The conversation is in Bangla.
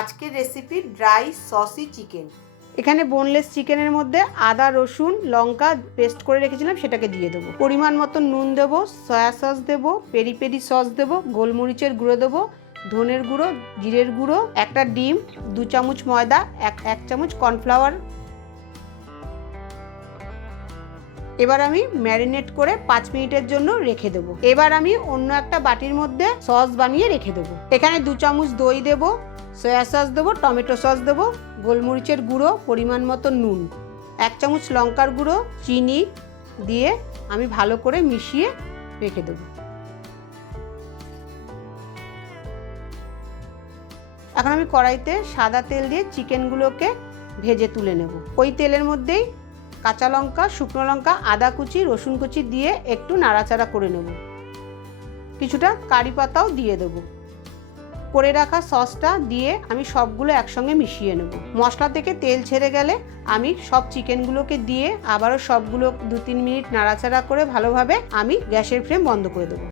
আজকের রেসিপি ড্রাই সসি চিকেন। এখানে বোনলেস চিকেনের মধ্যে আদা রসুন লঙ্কা পেস্ট করে রেখেছিলাম, সেটাকে দিয়ে দেবো। পরিমাণ মতো নুন দেবো, সয়া সস দেবো, পেরি পেরি সস দেবো, গোলমরিচের গুঁড়ো দেবো, ধনের গুঁড়ো, জিরের গুঁড়ো, একটা ডিম, 2 চামচ ময়দা, এক চামচ কর্নফ্লাওয়ার। এবার আমি ম্যারিনেট করে 5 মিনিটের জন্য রেখে দেবো। এবার আমি অন্য একটা বাটির মধ্যে সস বানিয়ে রেখে দেবো। এখানে 2 চামচ দই দেবো, সয়া সস দেবো, টমেটো সস দেবো, গোলমরিচের গুঁড়ো, পরিমাণ মতো নুন, 1 চামচ লঙ্কার গুঁড়ো, চিনি দিয়ে আমি ভালো করে মিশিয়ে রেখে দেবো। এখন আমি কড়াইতে সাদা তেল দিয়ে চিকেনগুলোকে ভেজে তুলে নেব। ওই তেলের মধ্যেই কাঁচা লঙ্কা, শুকনো লঙ্কা, আদা কুচি, রসুন কুচি দিয়ে একটু নাড়াচাড়া করে নেব। কিছুটা কারি পাতাও দিয়ে দেবো। করে রাখা সসটা দিয়ে আমি সবগুলো একসঙ্গে মিশিয়ে নেব। মশলা থেকে তেল ছেড়ে গেলে আমি সব চিকেনগুলোকে দিয়ে আবারও সবগুলো 2-3 মিনিট নাড়াচাড়া করে ভালোভাবে আমি গ্যাসের ফ্লেম বন্ধ করে দেবো।